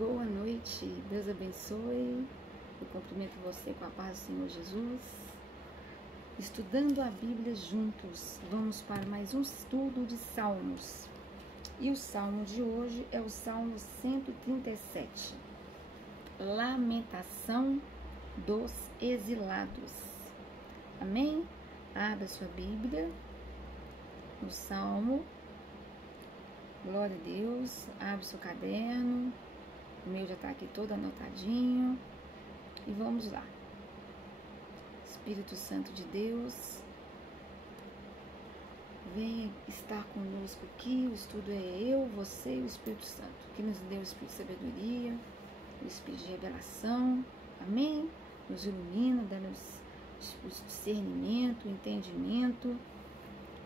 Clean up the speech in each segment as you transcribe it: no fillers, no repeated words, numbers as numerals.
Boa noite, Deus abençoe. Eu cumprimento você com a paz do Senhor Jesus. Estudando a Bíblia juntos, vamos para mais um estudo de Salmos. E o Salmo de hoje é o Salmo 137. Lamentação dos exilados. Amém? Abra sua Bíblia no Salmo. Glória a Deus. Abre seu caderno. O meu já está aqui todo anotadinho. E vamos lá. Espírito Santo de Deus, venha estar conosco aqui. O estudo é eu, você e o Espírito Santo, que nos deu o Espírito de sabedoria, o Espírito de revelação. Amém? Nos ilumina, dá-nos o discernimento, o entendimento,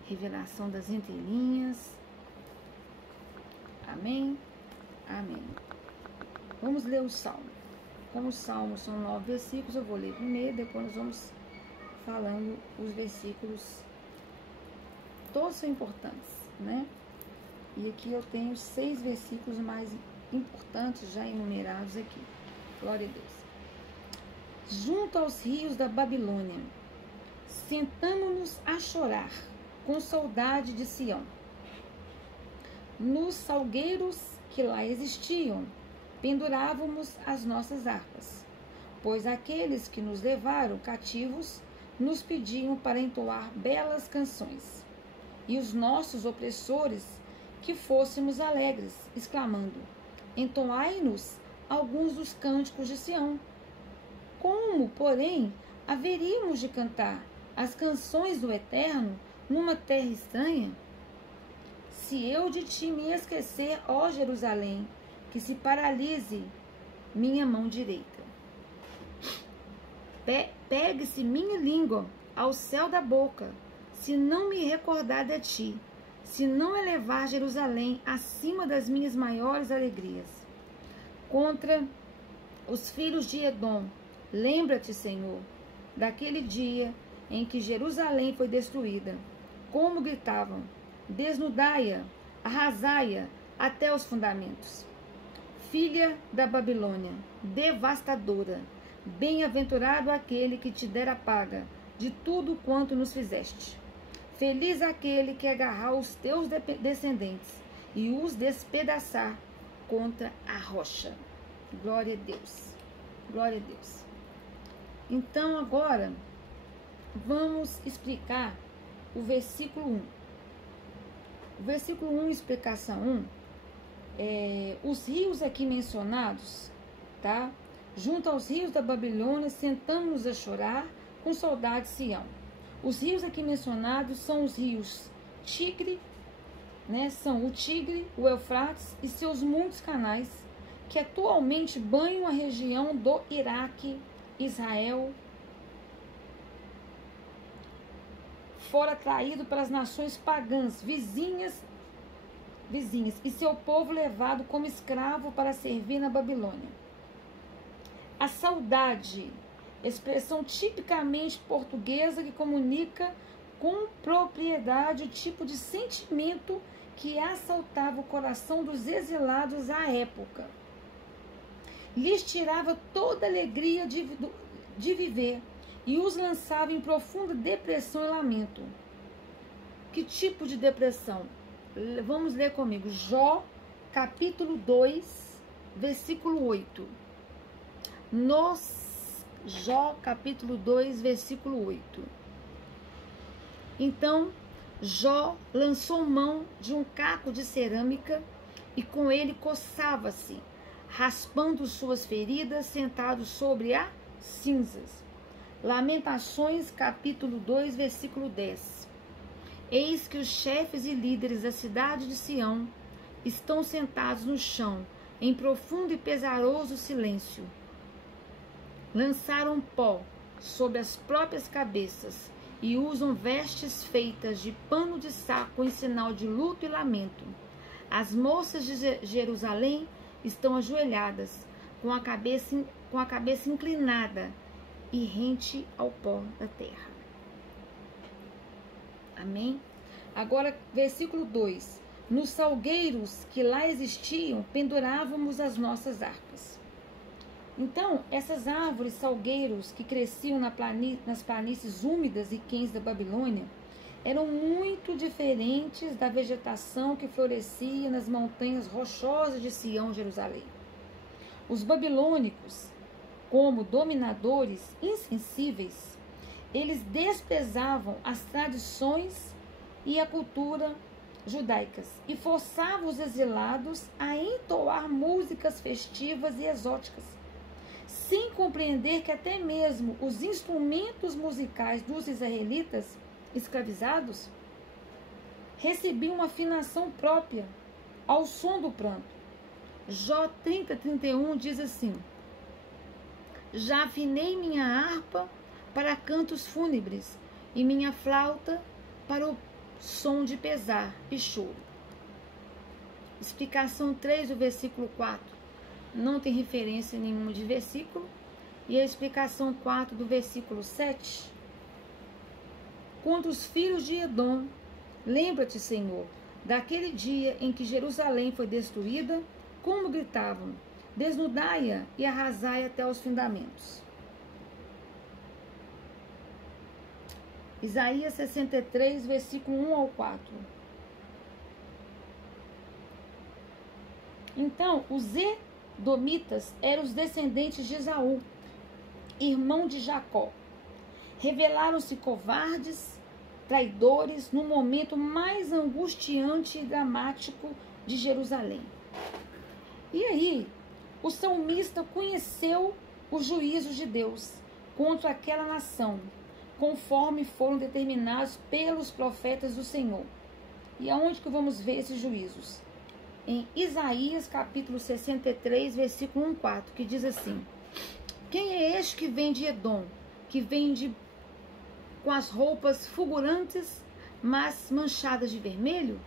revelação das entrelinhas. Amém? Amém. Vamos ler o Salmo. Como os Salmos são 9 versículos, eu vou ler primeiro, depois nós vamos falando os versículos. Todos são importantes, né? E aqui eu tenho 6 versículos mais importantes já enumerados aqui. Glória a Deus. Junto aos rios da Babilônia, sentamo-nos a chorar, com saudade de Sião. Nos salgueiros que lá existiam, pendurávamos as nossas harpas, pois aqueles que nos levaram cativos nos pediam para entoar belas canções, e os nossos opressores que fôssemos alegres, exclamando: entoai-nos alguns dos cânticos de Sião. Como, porém, haveríamos de cantar as canções do Eterno numa terra estranha? Se eu de ti me esquecer, ó Jerusalém, que se paralise minha mão direita. Pegue-se minha língua ao céu da boca, se não me recordar de ti, se não elevar Jerusalém acima das minhas maiores alegrias. Contra os filhos de Edom, lembra-te, Senhor, daquele dia em que Jerusalém foi destruída. Como gritavam: desnudai-a, arrasai-a até os fundamentos. Filha da Babilônia, devastadora, bem-aventurado aquele que te dera paga de tudo quanto nos fizeste. Feliz aquele que agarrar os teus descendentes e os despedaçar contra a rocha. Glória a Deus. Glória a Deus. Então agora vamos explicar o versículo 1. O versículo 1, explicação 1. Os rios aqui mencionados, tá? Junto aos rios da Babilônia, sentamos-nos a chorar com saudade de Sião. Os rios aqui mencionados são os rios Tigre, né? São o Tigre, o Eufrates e seus muitos canais, que atualmente banham a região do Iraque, Israel, fora traído pelas nações pagãs vizinhas, e seu povo levado como escravo para servir na Babilônia. A saudade, expressão tipicamente portuguesa que comunica com propriedade o tipo de sentimento que assaltava o coração dos exilados à época. Lhes tirava toda a alegria de viver e os lançava em profunda depressão e lamento. Que tipo de depressão? Vamos ler comigo. Jó, capítulo 2, versículo 8. Jó, capítulo 2, versículo 8. Então, Jó lançou mão de um caco de cerâmica e com ele coçava-se, raspando suas feridas, sentado sobre as cinzas. Lamentações, capítulo 2, versículo 10. Eis que os chefes e líderes da cidade de Sião estão sentados no chão, em profundo e pesaroso silêncio. Lançaram pó sobre as próprias cabeças e usam vestes feitas de pano de saco em sinal de luto e lamento. As moças de Jerusalém estão ajoelhadas, com a cabeça inclinada e rente ao pó da terra. Amém? Agora, versículo 2. Nos salgueiros que lá existiam, pendurávamos as nossas harpas. Então, essas árvores salgueiros que cresciam nas planícies úmidas e quentes da Babilônia eram muito diferentes da vegetação que florescia nas montanhas rochosas de Sião, Jerusalém. Os babilônicos, como dominadores insensíveis, eles desprezavam as tradições e a cultura judaicas e forçavam os exilados a entoar músicas festivas e exóticas, sem compreender que até mesmo os instrumentos musicais dos israelitas escravizados recebiam uma afinação própria ao som do pranto. Jó 30:31 diz assim: já afinei minha harpa para cantos fúnebres e minha flauta para o som de pesar e choro. Explicação 3 do versículo 4 não tem referência nenhuma de versículo. E a explicação 4 do versículo 7: contra os filhos de Edom, lembra-te, Senhor, daquele dia em que Jerusalém foi destruída, como gritavam: desnudai-a e arrasai até os fundamentos. Isaías 63, versículo 1 ao 4. Então, os edomitas eram os descendentes de Esaú, irmão de Jacó. Revelaram-se covardes, traidores, no momento mais angustiante e dramático de Jerusalém. E aí, o salmista conheceu os juízos de Deus contra aquela nação, conforme foram determinados pelos profetas do Senhor. E aonde que vamos ver esses juízos? Em Isaías capítulo 63, versículo 1-4, que diz assim: quem é este que vem de Edom, que vem com as roupas fulgurantes, mas manchadas de vermelho?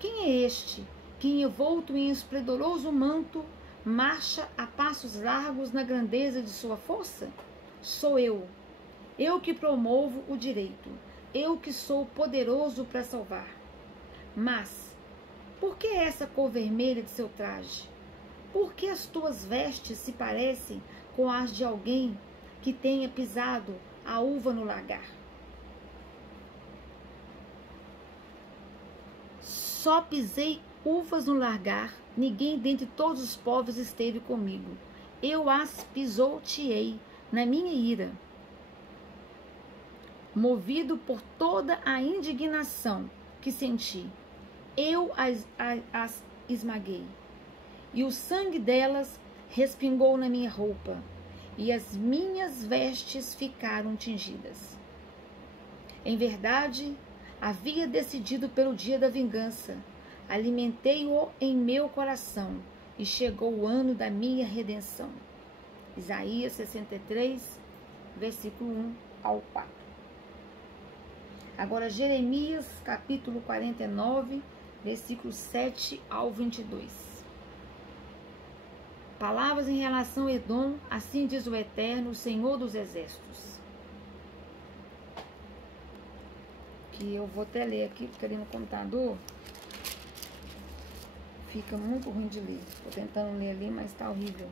Quem é este que, envolto em esplendoroso manto, marcha a passos largos na grandeza de sua força? Sou eu que promovo o direito, eu que sou poderoso para salvar. Mas, por que essa cor vermelha de seu traje? Por que as tuas vestes se parecem com as de alguém que tenha pisado a uva no lagar? Só pisei uvas no lagar, ninguém dentre todos os povos esteve comigo. Eu as pisoteei na minha ira, movido por toda a indignação que senti. Eu as esmaguei, e o sangue delas respingou na minha roupa, e as minhas vestes ficaram tingidas. Em verdade, havia decidido pelo dia da vingança, alimentei-o em meu coração, e chegou o ano da minha redenção. Isaías 63, versículo 1 ao 4. Agora Jeremias capítulo 49, versículos 7 ao 22. Palavras em relação a Edom, assim diz o Eterno, o Senhor dos Exércitos. Que eu vou até ler aqui, porque ali no computador fica muito ruim de ler. Estou tentando ler ali, mas está horrível.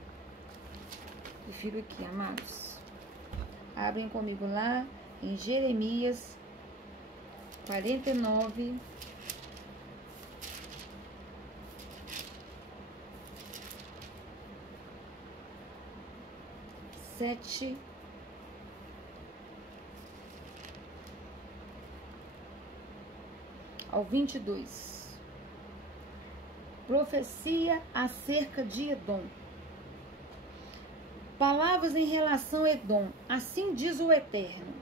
Prefiro aqui, amados. Abrem comigo lá em Jeremias 49, sete ao 22. Profecia acerca de Edom. Palavras em relação a Edom, assim diz o Eterno.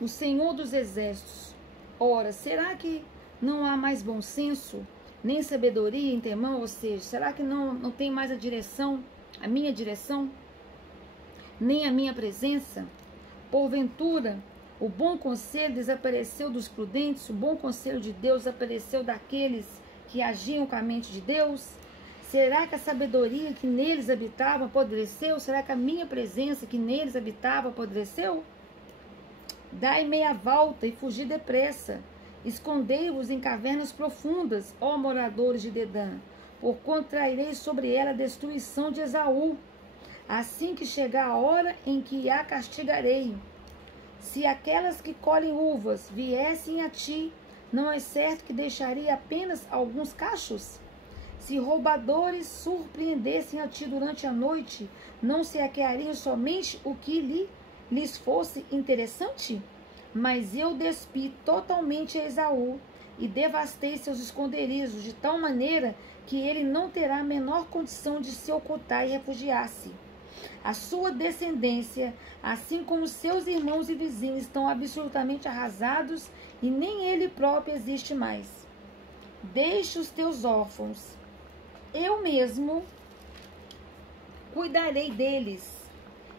O Senhor dos Exércitos. Ora, será que não há mais bom senso, nem sabedoria em temão? Ou seja, será que não tem mais a minha direção, nem a minha presença? Porventura, o bom conselho desapareceu dos prudentes, o bom conselho de Deus desapareceu daqueles que agiam com a mente de Deus? Será que a sabedoria que neles habitava apodreceu? Será que a minha presença que neles habitava apodreceu? Dai meia volta e fugi depressa. Escondei-vos em cavernas profundas, ó moradores de Dedã, porquanto trairei sobre ela a destruição de Esaú, assim que chegar a hora em que a castigarei. Se aquelas que colhem uvas viessem a ti, não é certo que deixaria apenas alguns cachos? Se roubadores surpreendessem a ti durante a noite, não se saqueariam somente o que lhes fosse interessante? Mas eu despi totalmente a Esaú e devastei seus esconderijos, de tal maneira que ele não terá a menor condição de se ocultar e refugiar-se. A sua descendência, assim como seus irmãos e vizinhos, estão absolutamente arrasados e nem ele próprio existe mais. Deixe os teus órfãos. Eu mesmo cuidarei deles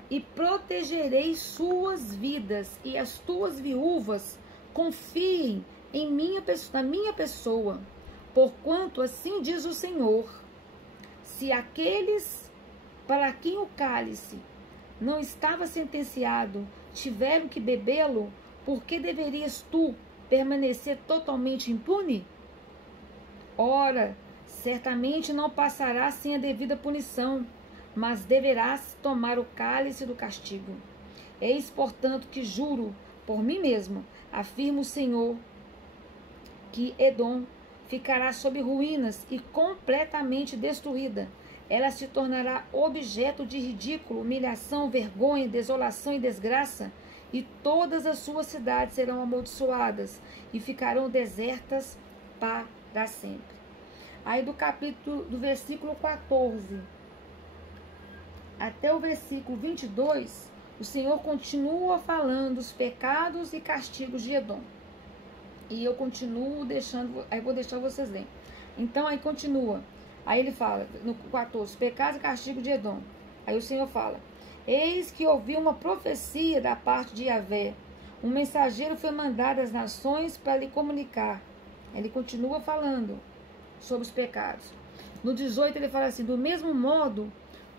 e protegerei suas vidas, e as tuas viúvas confiem na minha pessoa, porquanto assim diz o Senhor: se aqueles para quem o cálice não estava sentenciado tiveram que bebê-lo, por que deverias tu permanecer totalmente impune? Ora, certamente não passarás sem a devida punição, mas deverás tomar o cálice do castigo. Eis, portanto, que juro por mim mesmo, afirma o Senhor, que Edom ficará sob ruínas e completamente destruída. Ela se tornará objeto de ridículo, humilhação, vergonha, desolação e desgraça, e todas as suas cidades serão amaldiçoadas e ficarão desertas para sempre. Aí do versículo 14 até o versículo 22, o Senhor continua falando os pecados e castigos de Edom. E eu continuo deixando, aí vou deixar vocês lerem. Então aí continua. Aí ele fala, no 14, pecados e castigos de Edom. Aí o Senhor fala: eis que ouvi uma profecia da parte de Yahvé. Um mensageiro foi mandado às nações para lhe comunicar. Ele continua falando sobre os pecados. No 18 ele fala assim: do mesmo modo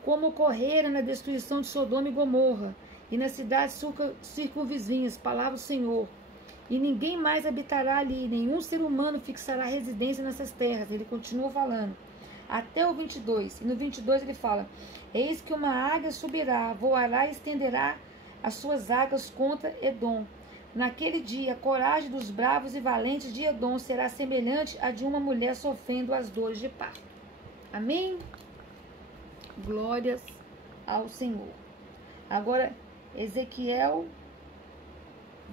como ocorrera na destruição de Sodoma e Gomorra, e nas cidades circunvizinhas, palavra do Senhor, e ninguém mais habitará ali, nenhum ser humano fixará residência nessas terras. Ele continua falando, até o 22, e no 22 ele fala: eis que uma águia subirá, voará e estenderá as suas águas contra Edom. Naquele dia, a coragem dos bravos e valentes de Edom será semelhante à de uma mulher sofrendo as dores de parto. Amém? Glórias ao Senhor. Agora, Ezequiel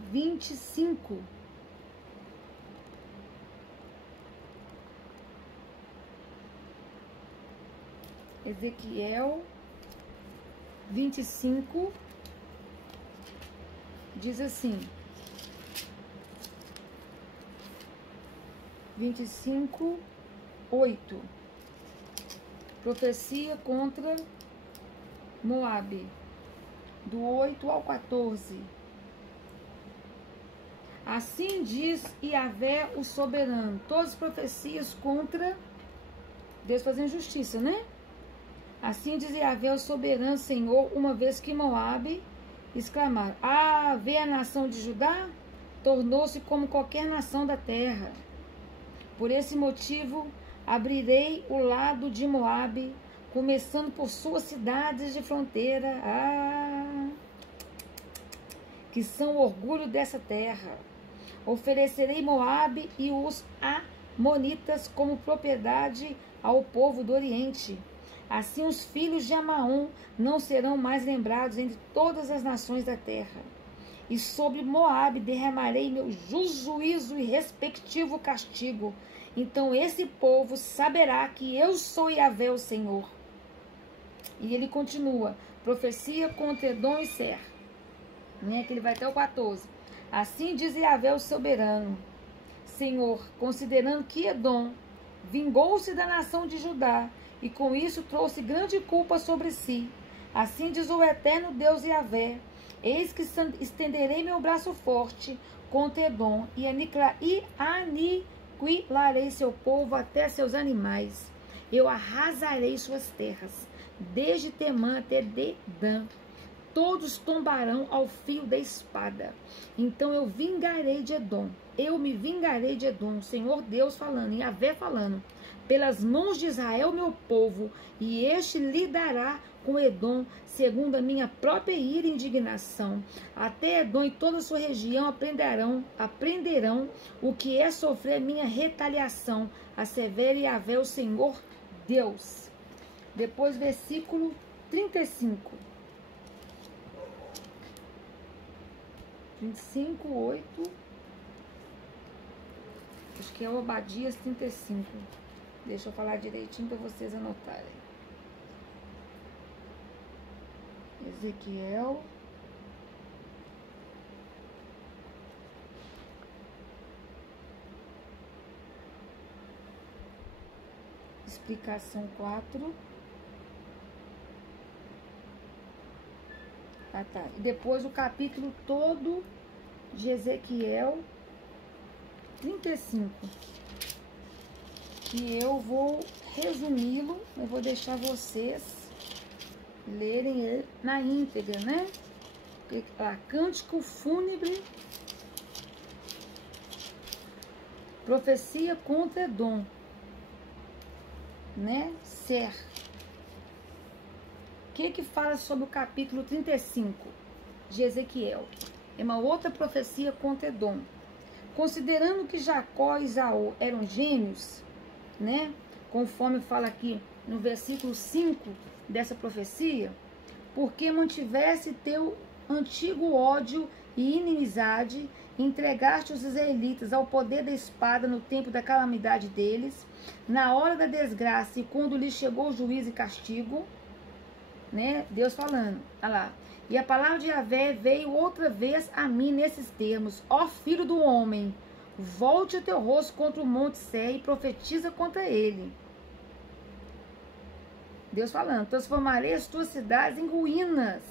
25. Ezequiel 25 diz assim: 25, 8. Profecia contra Moabe, do 8 ao 14. Assim diz Yahvé, o soberano. Todas as profecias contra Deus fazendo justiça, né? Assim diz Yahvé, o soberano Senhor, uma vez que Moabe exclamar: ah, vê a nação de Judá? Tornou-se como qualquer nação da terra. Por esse motivo, abrirei o lado de Moabe, começando por suas cidades de fronteira, que são o orgulho dessa terra. Oferecerei Moabe e os amonitas como propriedade ao povo do Oriente. Assim os filhos de Amaon não serão mais lembrados entre todas as nações da terra. E sobre Moabe derramarei meu juízo e respectivo castigo. Então esse povo saberá que eu sou Yahvé, o Senhor. E ele continua, profecia contra Edom e Ser, né, que ele vai até o 14. Assim diz Yahvé, o soberano Senhor, considerando que Edom vingou-se da nação de Judá, e com isso trouxe grande culpa sobre si. Assim diz o eterno Deus Yahvé: eis que estenderei meu braço forte contra Edom, e aniquilarei seu povo até seus animais. Eu arrasarei suas terras, desde Temã até Dedã. todos tombarão ao fio da espada. Então eu vingarei de Edom, eu me vingarei de Edom, o Senhor Deus falando, Yahvé falando, pelas mãos de Israel, meu povo, e este lidará com Edom, segundo a minha própria ira e indignação. Até Edom e toda a sua região aprenderão o que é sofrer a minha retaliação, assevera Yahvé, o Senhor Deus. Depois, versículo 35. 25, 8. Acho que é Obadias 35. Deixa eu falar direitinho para vocês anotarem. Ezequiel. Explicação 4. Ah, tá. E depois o capítulo todo de Ezequiel 35. Que eu vou resumi-lo, eu vou deixar vocês lerem ele na íntegra, né? Cântico fúnebre, profecia contra Edom, né? Ser. O que fala sobre o capítulo 35 de Ezequiel? É uma outra profecia contra Edom. Considerando que Jacó e Esaú eram gêmeos, né? Conforme fala aqui no versículo 5 dessa profecia, porque mantivesse teu antigo ódio e inimizade, entregaste os israelitas ao poder da espada no tempo da calamidade deles, na hora da desgraça e quando lhes chegou o juízo e castigo, né? Deus falando, olha lá. E a palavra de Yahvé veio outra vez a mim nesses termos: ó filho do homem, volte o teu rosto contra o monte Sé e profetiza contra ele. Deus falando: transformarei as tuas cidades em ruínas.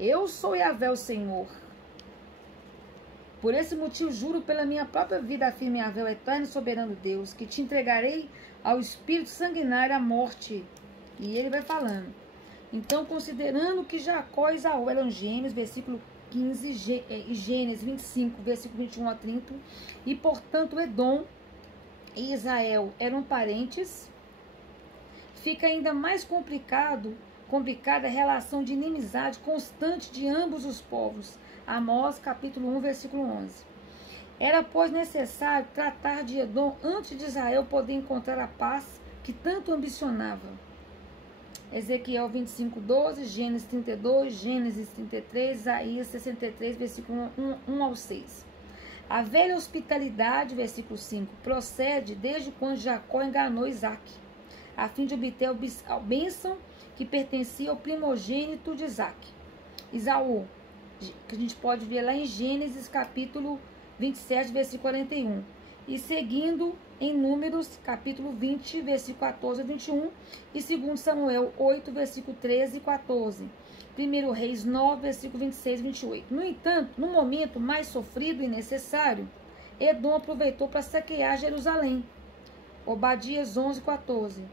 Eu sou Yahvé, o Senhor. Por esse motivo, juro pela minha própria vida, afirma Yahvé, o eterno e soberano Deus, que te entregarei ao espírito sanguinário, à morte. E ele vai falando. Então, considerando que Jacó e Esaú eram gêmeos, versículo 15, e Gênesis 25, versículo 21 a 30, e portanto Edom e Israel eram parentes, fica ainda mais complicada a relação de inimizade constante de ambos os povos. Amós, capítulo 1, versículo 11. Era, pois, necessário tratar de Edom antes de Israel poder encontrar a paz que tanto ambicionava. Ezequiel 25, 12, Gênesis 32, Gênesis 33, Isaías 63, versículo 1 ao 6. A velha hospitalidade, versículo 5, procede desde quando Jacó enganou Isaac, a fim de obter a bênção que pertencia ao primogênito de Isaac. Esaú, que a gente pode ver lá em Gênesis capítulo 27, versículo 41. E seguindo em Números, capítulo 20, versículo 14 a 21, e 2 Samuel 8, versículo 13 e 14. 1 Reis 9, versículo 26 e 28. No entanto, no momento mais sofrido e necessário, Edom aproveitou para saquear Jerusalém. Obadias 11, 14.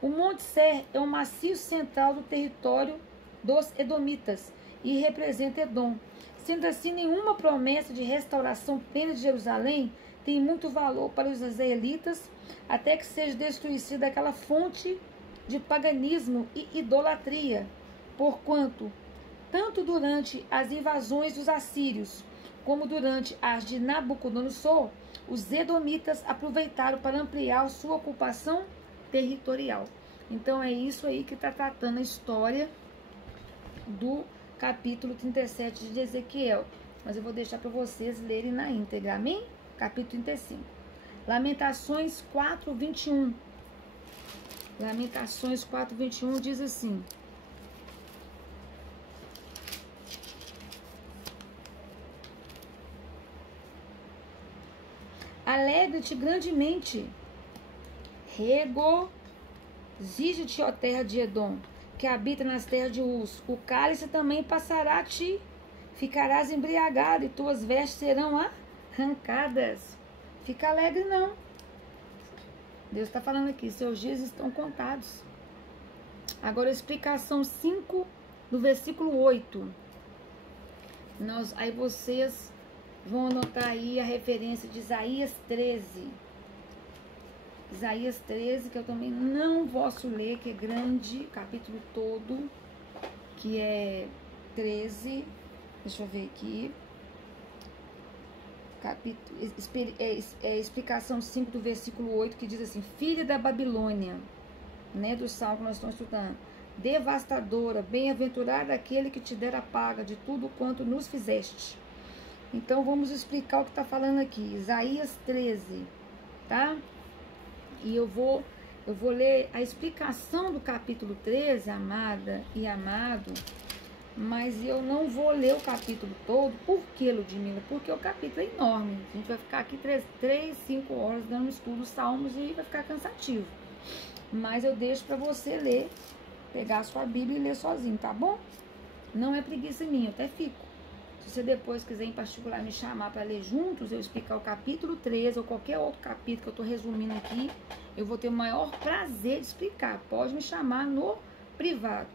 O Monte Ser é o macio central do território dos edomitas e representa Edom. Sendo assim, nenhuma promessa de restauração plena de Jerusalém tem muito valor para os israelitas, até que seja destruída aquela fonte de paganismo e idolatria, porquanto, tanto durante as invasões dos assírios, como durante as de Nabucodonosor, os edomitas aproveitaram para ampliar sua ocupação territorial. Então é isso aí que está tratando a história do capítulo 37 de Ezequiel. Mas eu vou deixar para vocês lerem na íntegra, amém? Capítulo 35. Lamentações 4, 21. Lamentações 4, 21 diz assim: alegre-te grandemente, regozija-te, ó terra de Edom, que habita nas terras de Uz. O cálice também passará a ti, ficarás embriagado e tuas vestes serão arrancadas. Fica alegre não. Deus está falando aqui, seus dias estão contados. Agora, explicação 5 no versículo 8. Aí vocês vão anotar aí a referência de Isaías 13. Isaías 13, que eu também não posso ler, que é grande, capítulo todo, que é 13. Deixa eu ver aqui. Explicação 5 do versículo 8, que diz assim: filha da Babilônia, né, do salmo que nós estamos estudando, devastadora, bem-aventurado aquele que te der a paga de tudo quanto nos fizeste. Então vamos explicar o que está falando aqui, Isaías 13, tá? E eu vou ler a explicação do capítulo 13, amada e amado, mas eu não vou ler o capítulo todo. Por que, Ludmila? Porque o capítulo é enorme. A gente vai ficar aqui 5 horas dando estudo dos salmos e vai ficar cansativo. Mas eu deixo para você ler, pegar a sua Bíblia e ler sozinho, tá bom? Não é preguiça minha, eu até fico. Se você depois quiser em particular me chamar para ler juntos, eu explicar o capítulo 13 ou qualquer outro capítulo que eu estou resumindo aqui, eu vou ter o maior prazer de explicar. Pode me chamar no privado.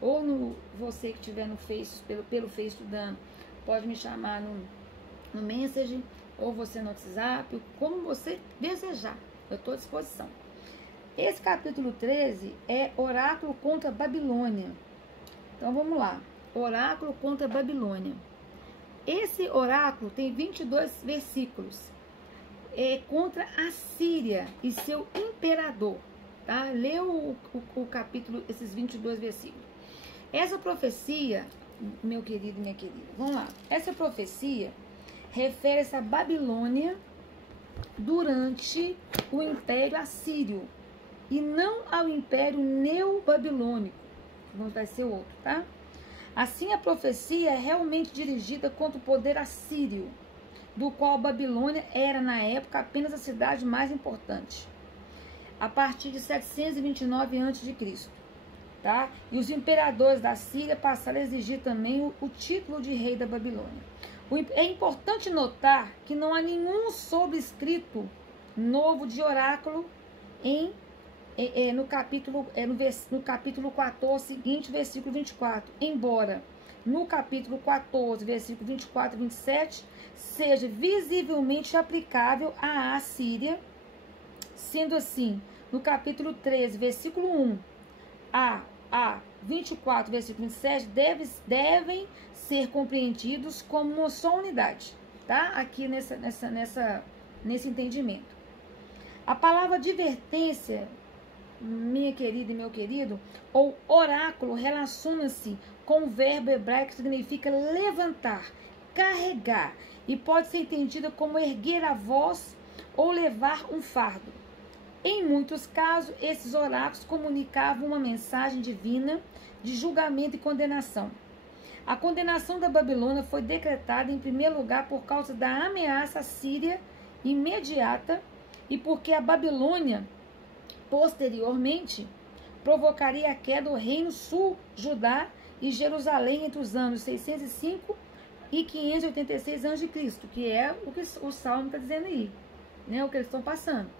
Ou no você que estiver no Face, pelo Face estudando, pode me chamar no Message, ou você no WhatsApp, como você desejar. Eu estou à disposição. Esse capítulo 13 é oráculo contra a Babilônia. Então vamos lá. Oráculo contra a Babilônia. Esse oráculo tem 22 versículos. É contra a Síria e seu imperador. Tá? Lê o capítulo, esses 22 versículos. Essa profecia, meu querido e minha querida, vamos lá. Essa profecia refere-se à Babilônia durante o Império Assírio e não ao Império Neobabilônico, que vai ser outro, tá? Assim, a profecia é realmente dirigida contra o poder assírio, do qual a Babilônia era, na época, apenas a cidade mais importante, a partir de 729 a.C., tá? E os imperadores da Síria passaram a exigir também o título de rei da Babilônia. É importante notar que não há nenhum sobrescrito novo de oráculo no capítulo 14 seguinte, versículo 24, embora no capítulo 14, versículo 24 e 27, seja visivelmente aplicável à Assíria. Sendo assim, no capítulo 13, versículo 1 a 24, versículo 27, devem ser compreendidos como uma só unidade, tá? Aqui nesse entendimento. A palavra advertência, minha querida e meu querido, ou oráculo, relaciona-se com o verbo hebraico que significa levantar, carregar, e pode ser entendida como erguer a voz ou levar um fardo. Em muitos casos, esses oráculos comunicavam uma mensagem divina de julgamento e condenação. A condenação da Babilônia foi decretada, em primeiro lugar, por causa da ameaça à Síria imediata e porque a Babilônia, posteriormente, provocaria a queda do reino sul, Judá e Jerusalém entre os anos 605 e 586 a.C., que é o que o Salmo está dizendo aí, né? O que eles estão passando.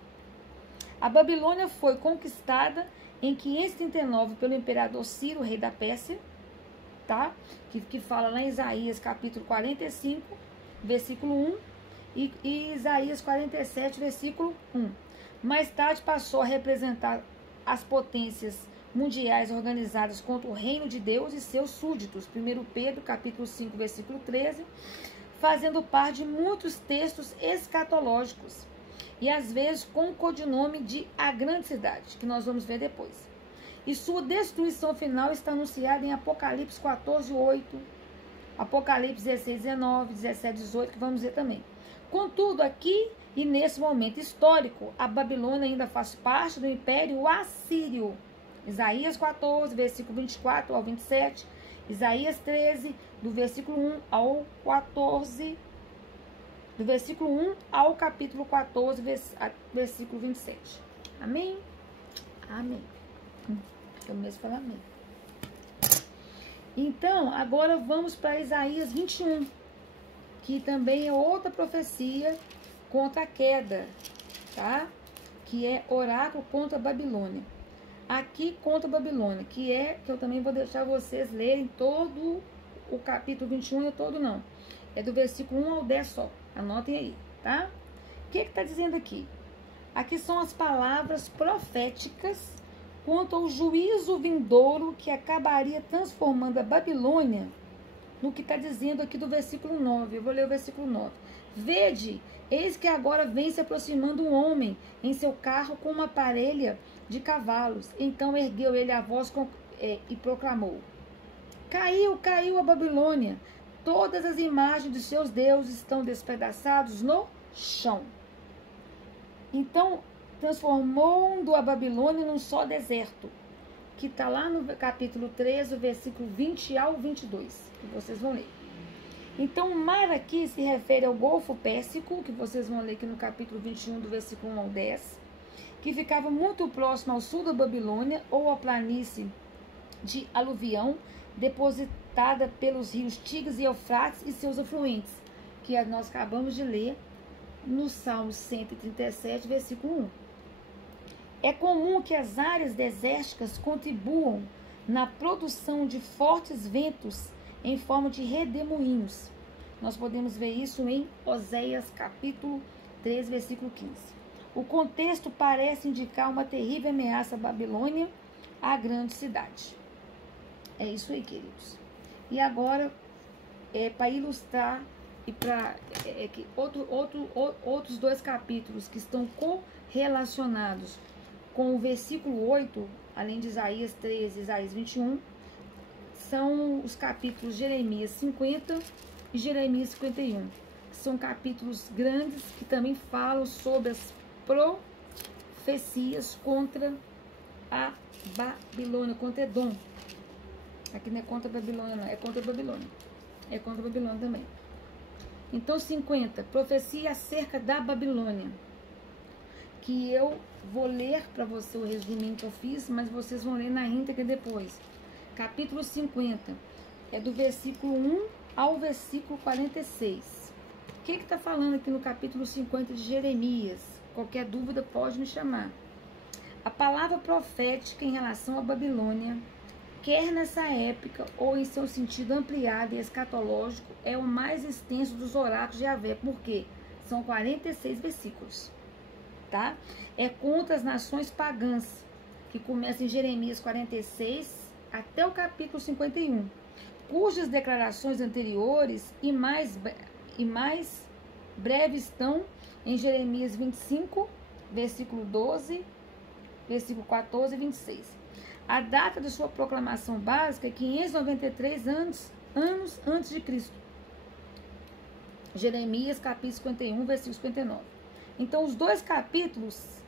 A Babilônia foi conquistada em 539 pelo imperador Ciro, rei da Pérsia, tá? Que fala lá em Isaías capítulo 45, versículo 1 e Isaías 47, versículo 1. Mais tarde passou a representar as potências mundiais organizadas contra o reino de Deus e seus súditos. 1 Pedro capítulo 5, versículo 13, fazendo parte de muitos textos escatológicos. E às vezes com o codinome de a grande cidade, que nós vamos ver depois. E sua destruição final está anunciada em Apocalipse 14, 8, Apocalipse 16, 19, 17, 18, que vamos ver também. Contudo, aqui e nesse momento histórico, a Babilônia ainda faz parte do Império Assírio. Isaías 14, versículo 24 ao 27, Isaías 13, do versículo 1 ao 14, do versículo 1 ao capítulo 14, versículo 27. Amém? Amém. Eu mesmo falo amém. Então, agora vamos para Isaías 21, que também é outra profecia contra a queda, tá? Que é oráculo contra a Babilônia. aqui contra a Babilônia, que eu também vou deixar vocês lerem todo o capítulo 21, todo não. É do versículo 1 ao 10 só. Anotem aí, tá? O que está dizendo aqui? Aqui são as palavras proféticas quanto ao juízo vindouro que acabaria transformando a Babilônia no que está dizendo aqui do versículo 9. Eu vou ler o versículo 9. Vede, eis que agora vem se aproximando um homem em seu carro com uma parelha de cavalos. Então ergueu ele a voz e proclamou: Caiu, caiu a Babilônia. Todas as imagens de seus deuses estão despedaçados no chão. Então, transformando a Babilônia num só deserto, que está lá no capítulo 13, versículo 20 ao 22, que vocês vão ler. Então, o mar aqui se refere ao Golfo Pérsico, que vocês vão ler aqui no capítulo 21, do versículo 1 ao 10, que ficava muito próximo ao sul da Babilônia, ou à planície de aluvião, depositada pelos rios Tigres e Eufrates e seus afluentes, que nós acabamos de ler no Salmo 137, versículo 1. É comum que as áreas desérticas contribuam na produção de fortes ventos em forma de redemoinhos. Nós podemos ver isso em Oséias, capítulo 3, versículo 15. O contexto parece indicar uma terrível ameaça à Babilônia, à grande cidade. É isso aí, queridos. E agora, para ilustrar e para que outros dois capítulos que estão correlacionados com o versículo 8, além de Isaías 13 e Isaías 21, são os capítulos Jeremias 50 e Jeremias 51. São capítulos grandes que também falam sobre as profecias contra a Babilônia, contra Edom. Aqui não é contra a Babilônia, não, é contra a Babilônia. É contra a Babilônia também. Então, 50, profecia acerca da Babilônia, que eu vou ler para você o resuminho que eu fiz, mas vocês vão ler na íntegra depois. Capítulo 50, é do versículo 1 ao versículo 46. O que está falando aqui no capítulo 50 de Jeremias? Qualquer dúvida pode me chamar. A palavra profética em relação à Babilônia, quer nessa época ou em seu sentido ampliado e escatológico, é o mais extenso dos oráculos de Yahvé, porque são 46 versículos, tá? É contra as nações pagãs, que começa em Jeremias 46 até o capítulo 51, cujas declarações anteriores e mais breves estão em Jeremias 25, versículo 12, versículo 14 e 26. A data de sua proclamação básica é 593 anos antes de Cristo. Jeremias, capítulo 51, versículo 59. Então, os dois capítulos,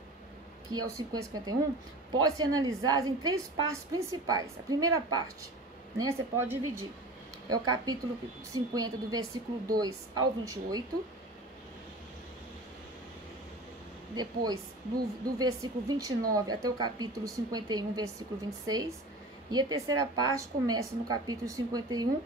que é o 50 e 51, podem ser analisados em três partes principais. A primeira parte, né, você pode dividir. É o capítulo 50, do versículo 2 ao 28. Depois, do versículo 29 até o capítulo 51, versículo 26. E a terceira parte começa no capítulo 51,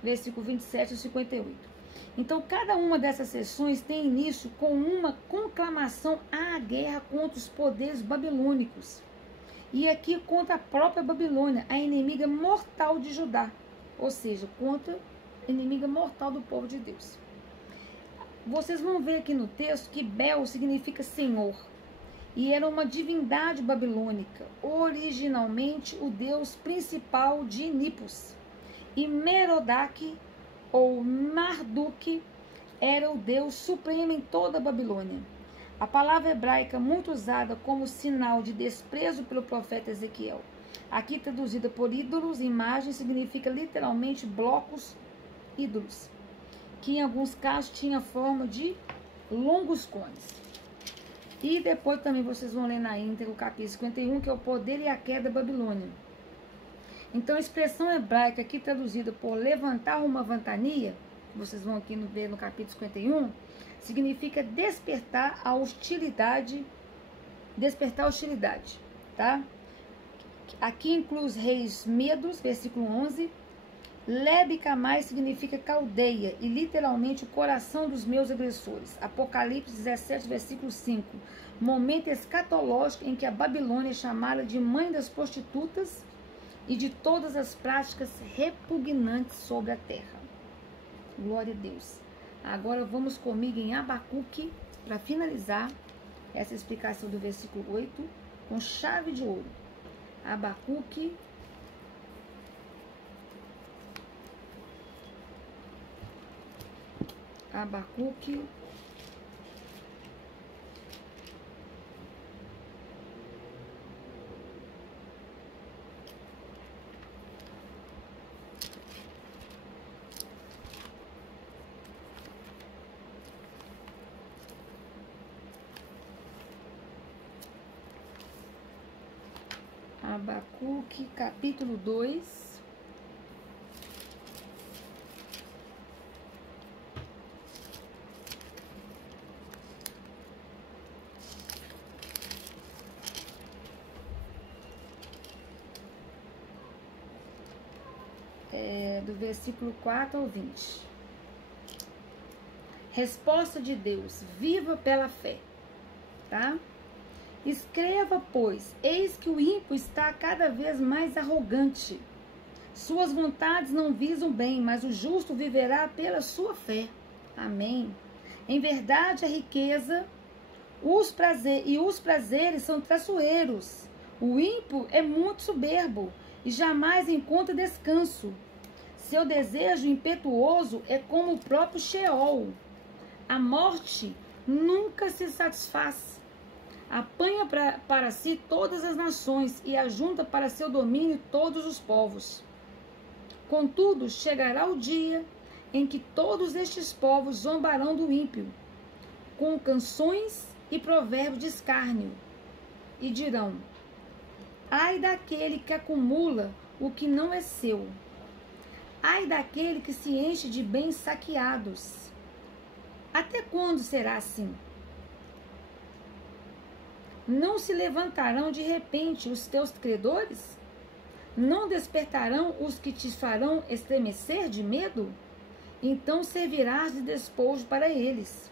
versículo 27 e 58. Então, cada uma dessas sessões tem início com uma conclamação à guerra contra os poderes babilônicos. E aqui contra a própria Babilônia, a inimiga mortal de Judá. Ou seja, contra a inimiga mortal do povo de Deus. Vocês vão ver aqui no texto que Bel significa Senhor. E era uma divindade babilônica, originalmente o deus principal de Nipos. E Merodach, ou Marduk, era o deus supremo em toda a Babilônia. A palavra hebraica muito usada como sinal de desprezo pelo profeta Ezequiel, aqui traduzida por ídolos, imagem, significa literalmente blocos, ídolos, que em alguns casos tinha forma de longos cones. E depois também vocês vão ler na íntegra o capítulo 51, que é o poder e a queda da Babilônia. Então, a expressão hebraica aqui traduzida por levantar uma ventania, vocês vão aqui ver no capítulo 51, significa despertar a hostilidade, tá? Aqui inclui os reis medos, versículo 11, Lebe-Camai significa caldeia e literalmente o coração dos meus agressores. Apocalipse 17, versículo 5. Momento escatológico em que a Babilônia é chamada de mãe das prostitutas e de todas as práticas repugnantes sobre a terra. Glória a Deus. Agora vamos comigo em Abacuque para finalizar essa explicação do versículo 8 com chave de ouro. Abacuque Abacuque, capítulo 2. Do versículo 4 ao 20. Resposta de Deus: viva pela fé, tá? Escreva, pois, eis que o ímpio está cada vez mais arrogante. Suas vontades não visam bem, mas o justo viverá pela sua fé. Amém. Em verdade, a riqueza os prazeres são traiçoeiros. O ímpio é muito soberbo e jamais encontra descanso. Seu desejo impetuoso é como o próprio Sheol. A morte nunca se satisfaz. Apanha para si todas as nações e ajunta para seu domínio todos os povos. Contudo, chegará o dia em que todos estes povos zombarão do ímpio, com canções e provérbios de escárnio, e dirão: ai daquele que acumula o que não é seu, ai daquele que se enche de bens saqueados. Até quando será assim? Não se levantarão de repente os teus credores? Não despertarão os que te farão estremecer de medo? Então servirás de despojo para eles.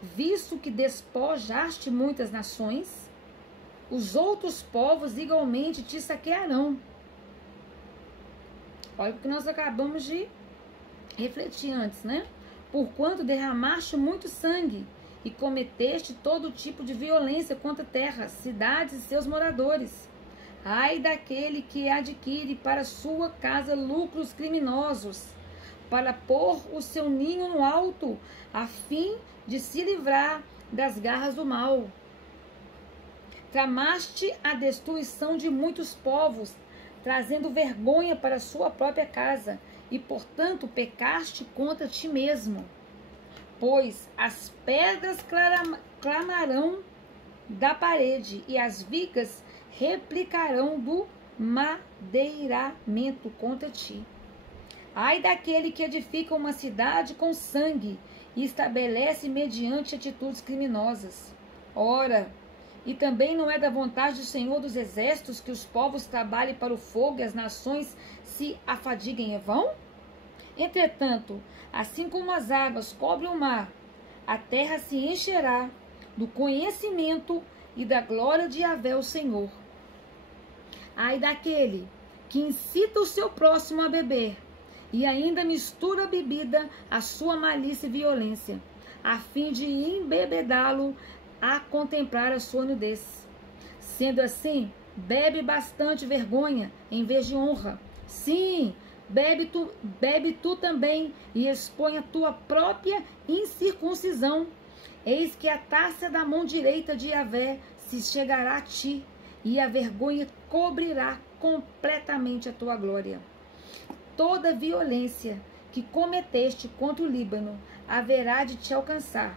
Visto que despojaste muitas nações, os outros povos igualmente te saquearão. Olha o que nós acabamos de refletir antes, né? Porquanto derramaste muito sangue e cometeste todo tipo de violência contra terras, cidades e seus moradores. Ai daquele que adquire para sua casa lucros criminosos, para pôr o seu ninho no alto, a fim de se livrar das garras do mal. Tramaste a destruição de muitos povos, trazendo vergonha para sua própria casa, e portanto pecaste contra ti mesmo. Pois as pedras clamarão da parede, e as vigas replicarão do madeiramento contra ti. Ai daquele que edifica uma cidade com sangue e estabelece mediante atitudes criminosas. Ora, e também não é da vontade do Senhor dos Exércitos que os povos trabalhem para o fogo e as nações se afadiguem em vão? Entretanto, assim como as águas cobrem o mar, a terra se encherá do conhecimento e da glória de Yahvé, o Senhor. Ai daquele que incita o seu próximo a beber e ainda mistura a bebida à sua malícia e violência, a fim de embebedá-lo a contemplar a sua nudez. Sendo assim, bebe bastante vergonha em vez de honra. Sim, bebe tu também e expõe a tua própria incircuncisão. Eis que a taça da mão direita de Yahvé se chegará a ti, e a vergonha cobrirá completamente a tua glória. Toda violência que cometeste contra o Líbano haverá de te alcançar,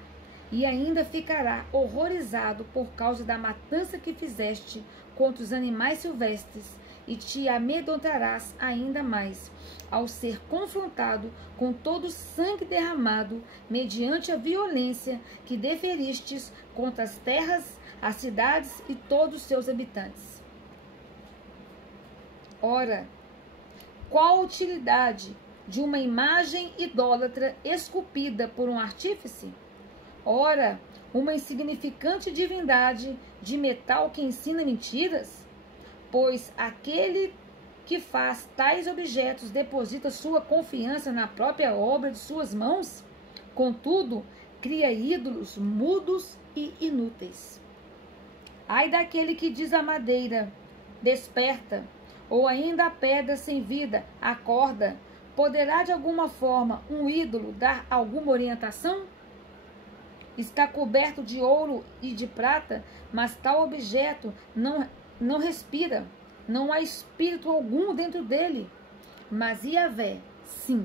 e ainda ficará horrorizado por causa da matança que fizeste contra os animais silvestres, e te amedrontarás ainda mais, ao ser confrontado com todo o sangue derramado, mediante a violência que deferistes contra as terras, as cidades e todos os seus habitantes. Ora, qual a utilidade de uma imagem idólatra esculpida por um artífice? Ora, uma insignificante divindade de metal que ensina mentiras? Pois aquele que faz tais objetos deposita sua confiança na própria obra de suas mãos? Contudo, cria ídolos mudos e inúteis. Ai daquele que diz à madeira, desperta, ou ainda a pedra sem vida, acorda. Poderá de alguma forma um ídolo dar alguma orientação? Está coberto de ouro e de prata, mas tal objeto não respira, não há espírito algum dentro dele. Mas Yahvé, sim,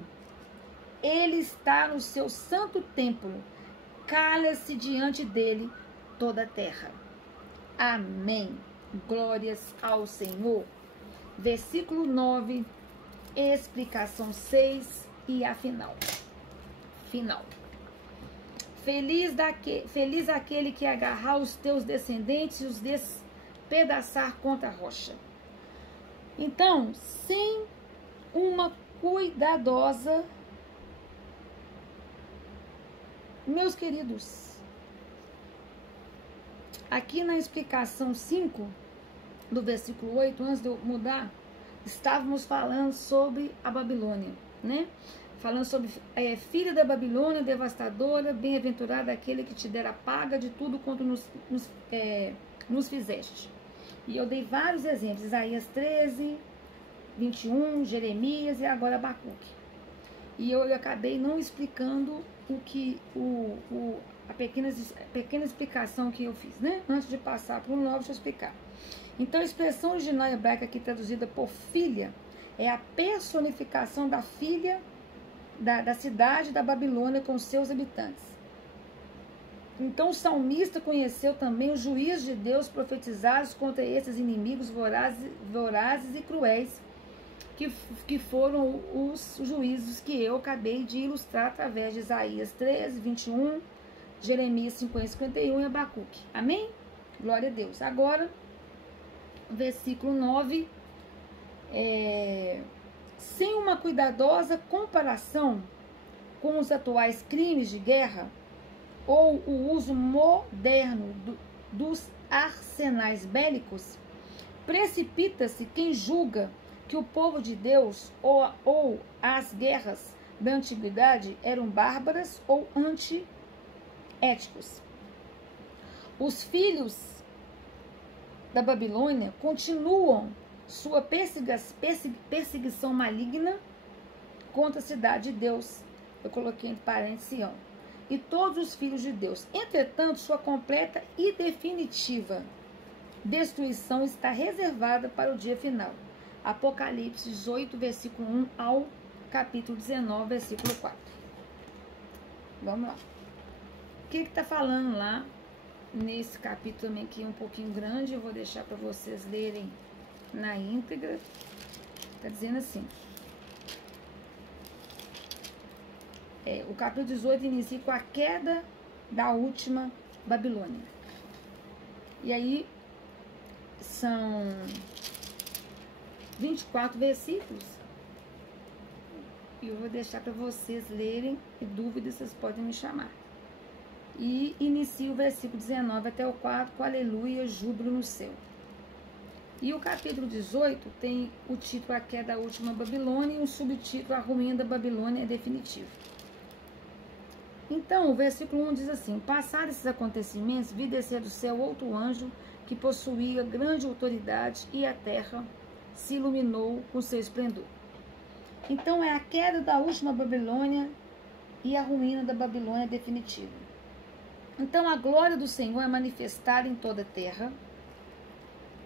ele está no seu santo templo, cala-se diante dele toda a terra. Amém. Glórias ao Senhor. Versículo 9, explicação 6 e a final. Feliz aquele que agarrar os teus descendentes e os despedaçar contra a rocha. Então, sem uma cuidadosa, meus queridos, aqui na explicação 5 do versículo 8, antes de eu mudar, estávamos falando sobre a Babilônia, né? Falando sobre filha da Babilônia, devastadora, bem-aventurado aquele que te dera paga de tudo quanto nos fizeste. E eu dei vários exemplos, Isaías 13, 21, Jeremias e agora Abacuque. E eu acabei não explicando a pequena explicação que eu fiz, né? Antes de passar para o novo, deixa eu explicar. Então, a expressão original hebraica aqui traduzida por filha é a personificação da filha da cidade da Babilônia com seus habitantes. Então, o salmista conheceu também os juízos de Deus profetizados contra esses inimigos vorazes e cruéis, que foram os juízos que eu acabei de ilustrar através de Isaías 13, 21, Jeremias 50, 51 e Abacuque. Amém? Glória a Deus. Agora, versículo 9, sem uma cuidadosa comparação com os atuais crimes de guerra ou o uso moderno dos arsenais bélicos, precipita-se quem julga que o povo de Deus ou as guerras da antiguidade eram bárbaras ou antiéticos. Os filhos da Babilônia continuam sua perseguição maligna contra a cidade de Deus. Eu coloquei entre parênteses Sião. E todos os filhos de Deus. Entretanto, sua completa e definitiva destruição está reservada para o dia final. Apocalipse 18, versículo 1 ao capítulo 19, versículo 4. Vamos lá. O que está falando lá nesse capítulo também, que é um pouquinho grande, eu vou deixar para vocês lerem na íntegra. Está dizendo assim. O capítulo 18 inicia com a queda da última Babilônia. E aí são 24 versículos. E eu vou deixar para vocês lerem, e dúvidas vocês podem me chamar. E inicia o versículo 19 até o 4, com aleluia, júbilo no céu. E o capítulo 18 tem o título A Queda da Última Babilônia e um subtítulo A Ruína da Babilônia é Definitivo. Então, o versículo 1 diz assim: passados esses acontecimentos, vi descer do céu outro anjo que possuía grande autoridade e a terra se iluminou com seu esplendor. Então, é a queda da última Babilônia e a ruína da Babilônia definitiva. Então, a glória do Senhor é manifestada em toda a terra,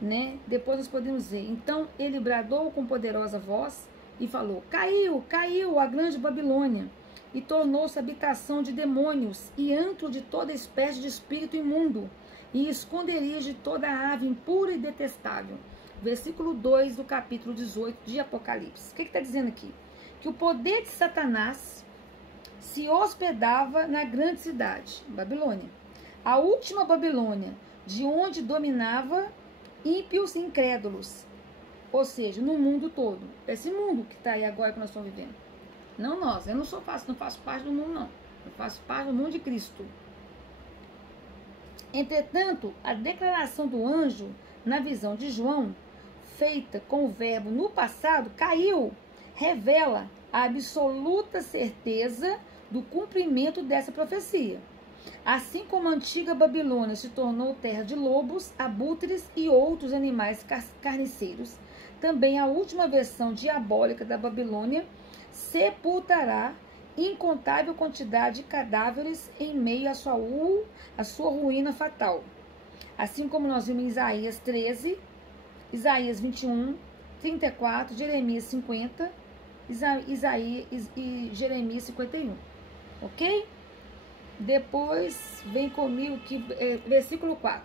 né? Depois nós podemos ver. Então, ele bradou com poderosa voz e falou: caiu, caiu a grande Babilônia, e tornou-se habitação de demônios e antro de toda espécie de espírito imundo, e esconderijo de toda ave impura e detestável. Versículo 2 do capítulo 18 de Apocalipse. O que está dizendo aqui? Que o poder de Satanás se hospedava na grande cidade, Babilônia. A última Babilônia, de onde dominava ímpios e incrédulos. Ou seja, no mundo todo. Esse mundo que está aí agora que nós estamos vivendo. Não nós. Eu não faço parte do mundo, não. Eu faço parte do mundo de Cristo. Entretanto, a declaração do anjo na visão de João, feita com o verbo no passado, caiu, revela a absoluta certeza do cumprimento dessa profecia. Assim como a antiga Babilônia se tornou terra de lobos, abutres e outros animais carniceiros, também a última versão diabólica da Babilônia sepultará incontável quantidade de cadáveres em meio à sua ruína fatal. Assim como nós vimos em Isaías 13, Isaías 21, 34, Jeremias 50, Isaías e Jeremias 51. Ok? Depois vem comigo que versículo 4.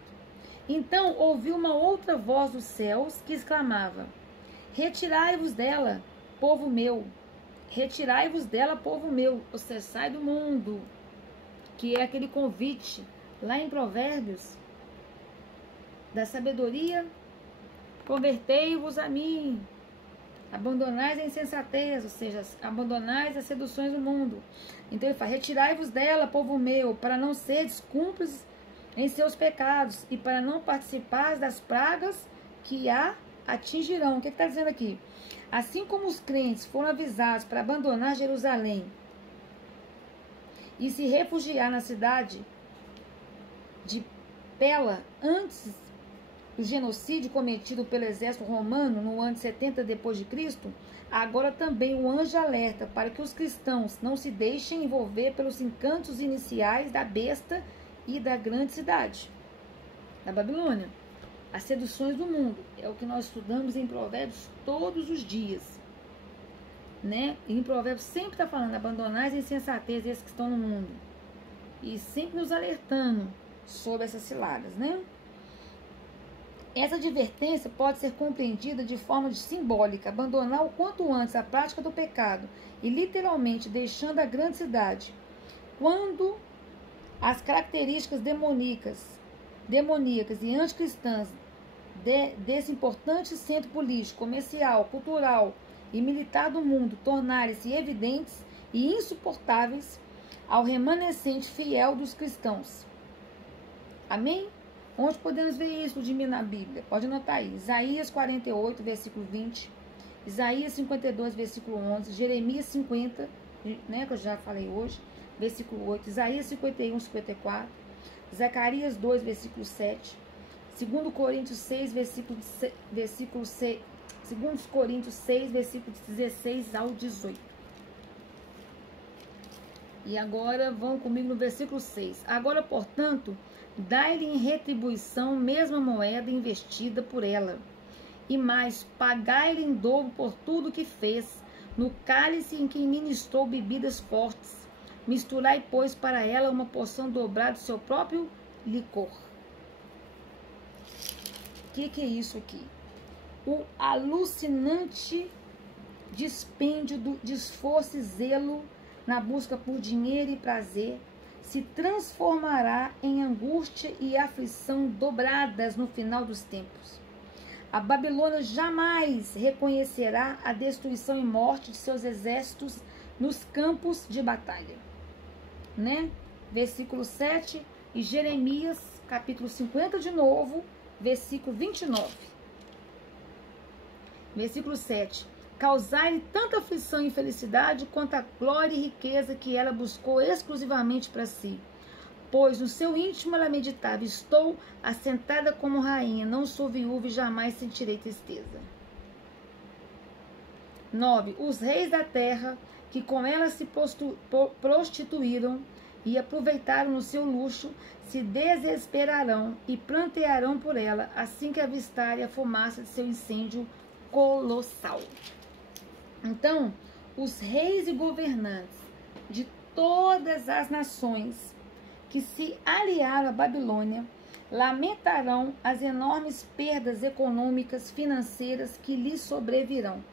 Então ouvi uma outra voz dos céus que exclamava: retirai-vos dela, povo meu, retirai-vos dela, povo meu, você sai do mundo, que é aquele convite lá em Provérbios da sabedoria, convertei-vos a mim, abandonais a insensatez, ou seja, abandonais as seduções do mundo. Então ele fala: retirai-vos dela, povo meu, para não seres cúmplices em seus pecados e para não participar das pragas que a atingirão. O que está dizendo aqui? Assim como os crentes foram avisados para abandonar Jerusalém e se refugiar na cidade de Pela antes do genocídio cometido pelo exército romano no ano 70 depois de Cristo, agora também o anjo alerta para que os cristãos não se deixem envolver pelos encantos iniciais da besta e da grande cidade, da Babilônia. As seduções do mundo é o que nós estudamos em Provérbios todos os dias, né? E em Provérbios sempre está falando: abandonar a insensatez desses que estão no mundo, e sempre nos alertando sobre essas ciladas, né? Essa advertência pode ser compreendida de forma simbólica: abandonar o quanto antes a prática do pecado e literalmente deixando a grande cidade, quando as características demoníacas e anticristãs desse importante centro político, comercial, cultural e militar do mundo tornarem-se evidentes e insuportáveis ao remanescente fiel dos cristãos. Amém? Onde podemos ver isso de mim na Bíblia? Pode anotar aí: Isaías 48, versículo 20, Isaías 52, versículo 11, Jeremias 50, né, que eu já falei hoje, versículo 8, Isaías 51, 54, Zacarias 2, versículo 7, 2 Coríntios 6, versículo 6, 2 Coríntios 6, versículos 16 ao 18. E agora vão comigo no versículo 6. Agora, portanto, dai-lhe em retribuição mesma moeda investida por ela, e mais, pagai-lhe em dobro por tudo que fez, no cálice em que ministrou bebidas fortes. Misturai, pois, para ela uma porção dobrada do seu próprio licor. O que é isso aqui? O alucinante dispêndio de esforço e zelo na busca por dinheiro e prazer se transformará em angústia e aflição dobradas no final dos tempos. A Babilônia jamais reconhecerá a destruição e morte de seus exércitos nos campos de batalha. Né? Versículo 7 e Jeremias, capítulo 50 de novo, versículo 29. Versículo 7. Causai-lhe tanta aflição e infelicidade quanto a glória e riqueza que ela buscou exclusivamente para si. Pois no seu íntimo ela meditava: estou assentada como rainha, não sou viúva e jamais sentirei tristeza. 9. Os reis da terra, que com ela se prostituíram e aproveitaram no seu luxo, se desesperarão e prantearão por ela, assim que avistarem a fumaça de seu incêndio colossal. Então, os reis e governantes de todas as nações que se aliaram à Babilônia lamentarão as enormes perdas econômicas, financeiras que lhes sobrevirão.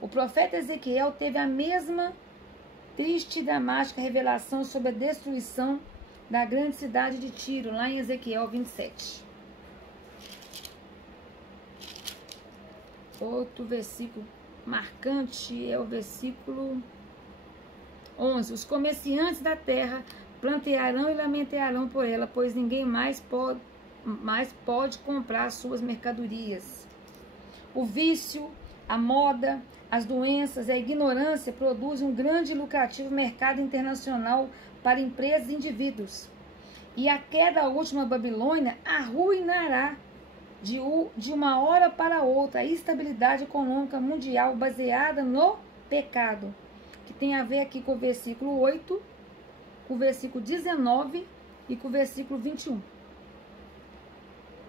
O profeta Ezequiel teve a mesma triste e dramática revelação sobre a destruição da grande cidade de Tiro, lá em Ezequiel 27. Outro versículo marcante é o versículo 11. Os comerciantes da terra plantearão e lamentarão por ela, pois ninguém mais pode comprar suas mercadorias. O vício, a moda, as doenças e a ignorância produzem um grande e lucrativo mercado internacional para empresas e indivíduos. E a queda da última Babilônia arruinará de uma hora para outra a estabilidade econômica mundial baseada no pecado, que tem a ver aqui com o versículo 8, com o versículo 19 e com o versículo 21.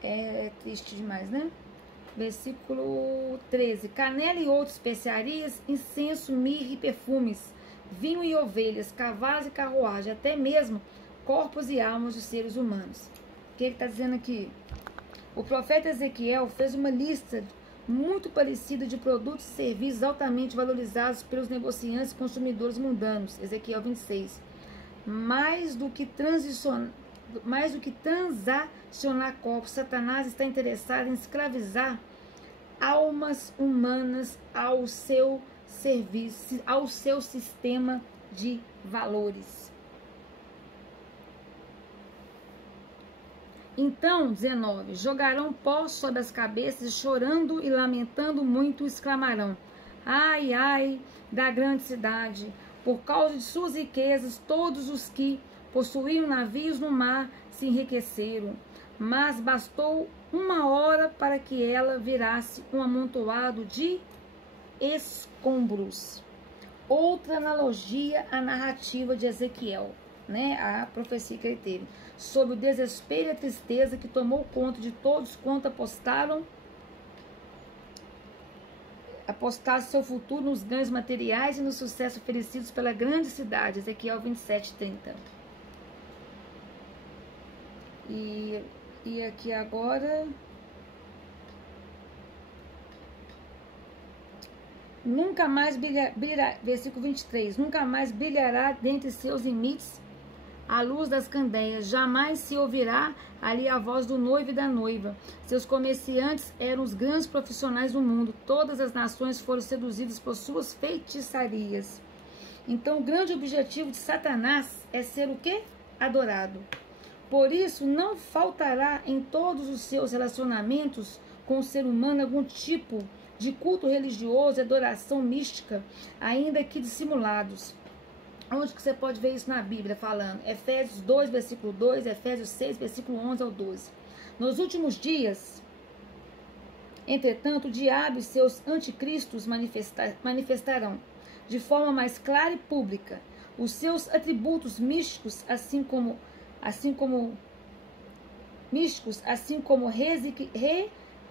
É triste demais, né? Versículo 13. Canela e outras especiarias, incenso, mirra e perfumes, vinho e ovelhas, cavalos e carruagem, até mesmo corpos e almas de seres humanos. O que ele está dizendo aqui? O profeta Ezequiel fez uma lista muito parecida de produtos e serviços altamente valorizados pelos negociantes e consumidores mundanos. Ezequiel 26. Mais do que transacionar corpos, Satanás está interessado em escravizar almas humanas ao seu serviço, ao seu sistema de valores. Então, 19, jogarão pó sobre as cabeças, chorando e lamentando muito, exclamarão: ai, ai, da grande cidade, por causa de suas riquezas, todos os que possuíam navios no mar se enriqueceram. Mas bastou uma hora para que ela virasse um amontoado de escombros. Outra analogia à narrativa de Ezequiel, né, a profecia que ele teve, sobre o desespero e a tristeza que tomou conta de todos quanto apostaram seu futuro nos ganhos materiais e no sucesso oferecidos pela grande cidade. Ezequiel 27:30. E aqui agora, nunca mais brilhará, versículo 23, nunca mais brilhará dentre seus limites a luz das candeias, jamais se ouvirá ali a voz do noivo e da noiva. Seus comerciantes eram os grandes profissionais do mundo, todas as nações foram seduzidas por suas feitiçarias. Então o grande objetivo de Satanás é ser o quê? Adorado. Por isso não faltará em todos os seus relacionamentos com o ser humano algum tipo de culto religioso e adoração mística, ainda que dissimulados. Onde que você pode ver isso na Bíblia falando? Efésios 2, versículo 2, Efésios 6, versículo 11 ao 12. Nos últimos dias, entretanto, o diabo e seus anticristos manifestarão de forma mais clara e pública os seus atributos místicos, assim como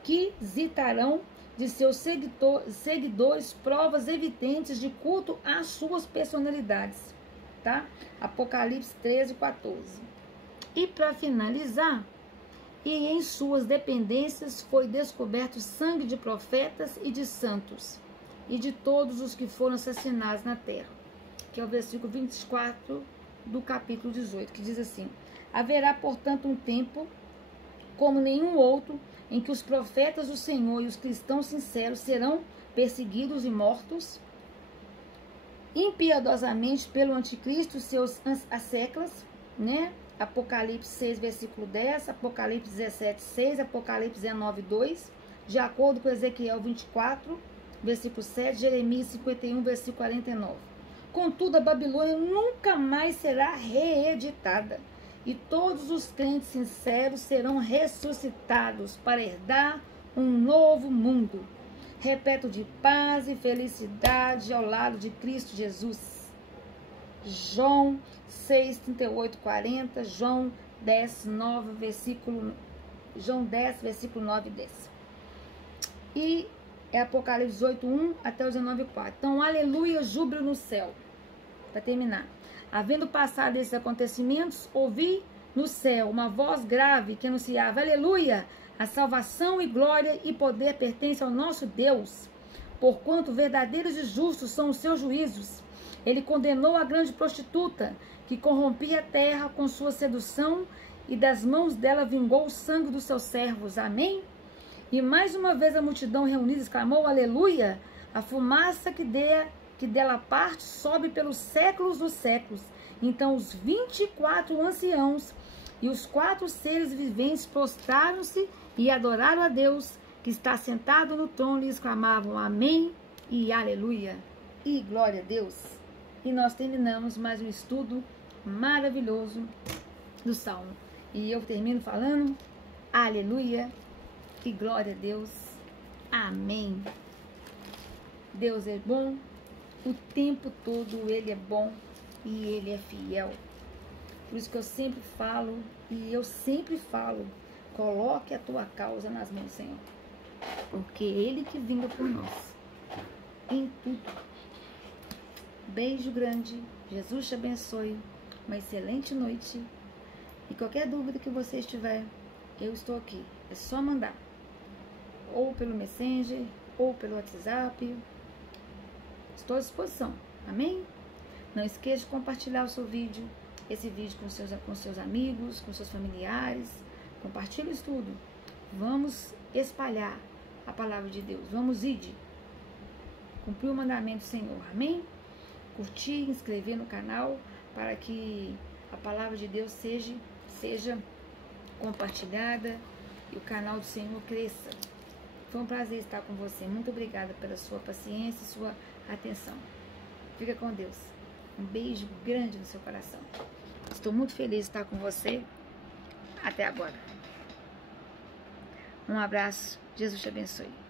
requisitarão de seus seguidores provas evidentes de culto às suas personalidades, tá? Apocalipse 13:14. E para finalizar, e em suas dependências foi descoberto sangue de profetas e de santos, e de todos os que foram assassinados na terra, que é o versículo 24 do capítulo 18, que diz assim: haverá, portanto, um tempo como nenhum outro, em que os profetas do Senhor e os cristãos sinceros serão perseguidos e mortos impiedosamente pelo anticristo e seus asseclas, né? Apocalipse 6, versículo 10, Apocalipse 17, 6, Apocalipse 19, 2, de acordo com Ezequiel 24, versículo 7, Jeremias 51, versículo 49. Contudo, a Babilônia nunca mais será reeditada, e todos os crentes sinceros serão ressuscitados para herdar um novo mundo, repleto de paz e felicidade ao lado de Cristo Jesus. João 6, 38, 40, João 10, versículo 9 e 10. E é Apocalipse 18, 1 até o 19, 4. Então, aleluia, júbilo no céu. Para terminar. Havendo passado esses acontecimentos, ouvi no céu uma voz grave que anunciava: aleluia, a salvação e glória e poder pertencem ao nosso Deus, porquanto verdadeiros e justos são os seus juízos. Ele condenou a grande prostituta, que corrompia a terra com sua sedução, e das mãos dela vingou o sangue dos seus servos. Amém? E mais uma vez a multidão reunida exclamou: aleluia! A fumaça que dela parte sobe pelos séculos dos séculos. Então os 24 anciãos e os 4 seres viventes prostraram-se e adoraram a Deus, que está sentado no trono, e exclamavam: amém e aleluia, e glória a Deus. E nós terminamos mais um estudo maravilhoso do Salmo. E eu termino falando: aleluia e glória a Deus, amém. Deus é bom, o tempo todo Ele é bom e Ele é fiel. Por isso que eu sempre falo, e eu sempre falo, coloque a tua causa nas mãos do Senhor, porque Ele que vinga por nós, em tudo. Beijo grande, Jesus te abençoe, uma excelente noite, e qualquer dúvida que você estiver, eu estou aqui, é só mandar, ou pelo Messenger, ou pelo WhatsApp, estou à disposição, amém? Não esqueça de compartilhar o seu vídeo, esse vídeo com seus amigos, com seus familiares. Compartilhe isso tudo. Vamos espalhar a palavra de Deus. Vamos cumprir o mandamento do Senhor. Amém? Curtir, inscrever no canal para que a palavra de Deus seja compartilhada e o canal do Senhor cresça. Foi um prazer estar com você. Muito obrigada pela sua paciência e sua atenção. Fica com Deus. Um beijo grande no seu coração. Estou muito feliz de estar com você até agora. Um abraço. Jesus te abençoe.